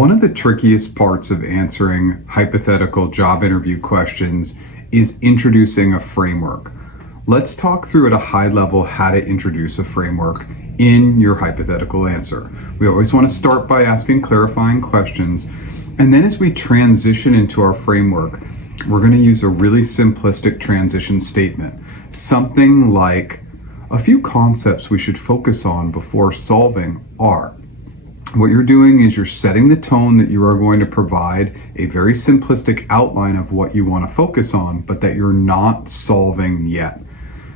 One of the trickiest parts of answering hypothetical job interview questions is introducing a framework. Let's talk through at a high level how to introduce a framework in your hypothetical answer. We always want to start by asking clarifying questions, and then as we transition into our framework, we're going to use a really simplistic transition statement. Something like, a few concepts we should focus on before solving are. What you're doing is you're setting the tone that you are going to provide a very simplistic outline of what you want to focus on, but that you're not solving yet.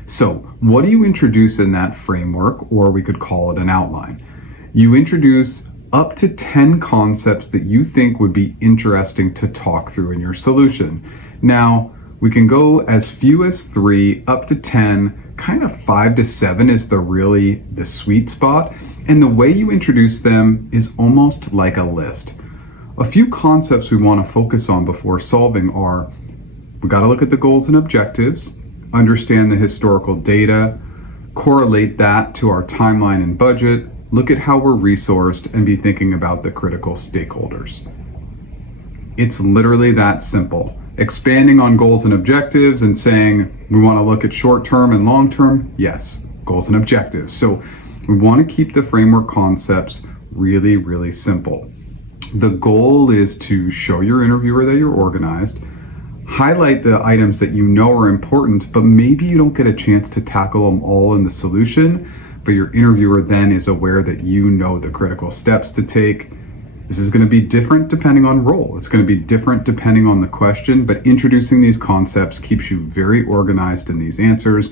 So what do you introduce in that framework, or we could call it an outline? You introduce up to 10 concepts that you think would be interesting to talk through in your solution. Now, we can go as few as 3, up to 10, kind of 5 to 7 is the sweet spot. And the way you introduce them is almost like a list. A few concepts we want to focus on before solving are, we got to look at the goals and objectives, understand the historical data, correlate that to our timeline and budget, look at how we're resourced, and be thinking about the critical stakeholders. It's literally that simple. Expanding on goals and objectives and saying we want to look at short-term and long-term, yes, goals and objectives. So we want to keep the framework concepts really, really simple. The goal is to show your interviewer that you're organized, highlight the items that you know are important, but maybe you don't get a chance to tackle them all in the solution, but your interviewer then is aware that you know the critical steps to take. This is going to be different depending on role. It's going to be different depending on the question, but introducing these concepts keeps you very organized in these answers.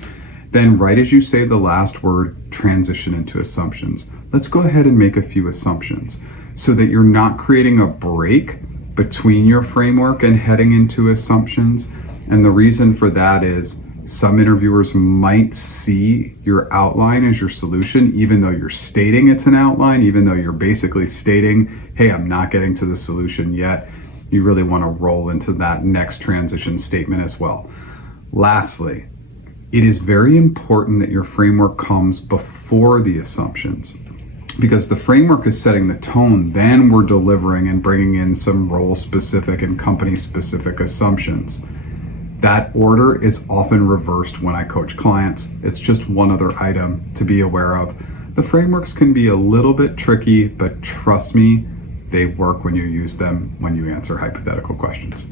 Then right as you say the last word, transition into assumptions. Let's go ahead and make a few assumptions so that you're not creating a break between your framework and heading into assumptions. And the reason for that is some interviewers might see your outline as your solution, even though you're stating it's an outline, even though you're basically stating, hey, I'm not getting to the solution yet. You really want to roll into that next transition statement as well. Lastly, it is very important that your framework comes before the assumptions, because the framework is setting the tone, then we're delivering and bringing in some role-specific and company-specific assumptions. That order is often reversed when I coach clients. It's just one other item to be aware of. The frameworks can be a little bit tricky, but trust me, they work when you use them when you answer hypothetical questions.